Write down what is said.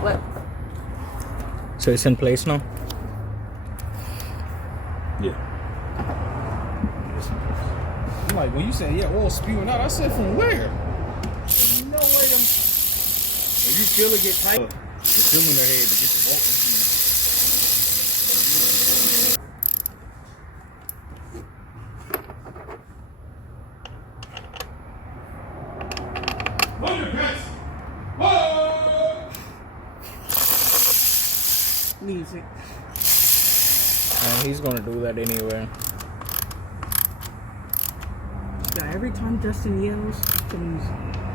What? So it's in place now? Yeah. I'm like, when you said, yeah, oil spewing out, I said, from where? There's no way them. If you feel it get tight, the cylinder head to get the bolt. Music. He's gonna do that anyway. Yeah, every time Justin yells, to music.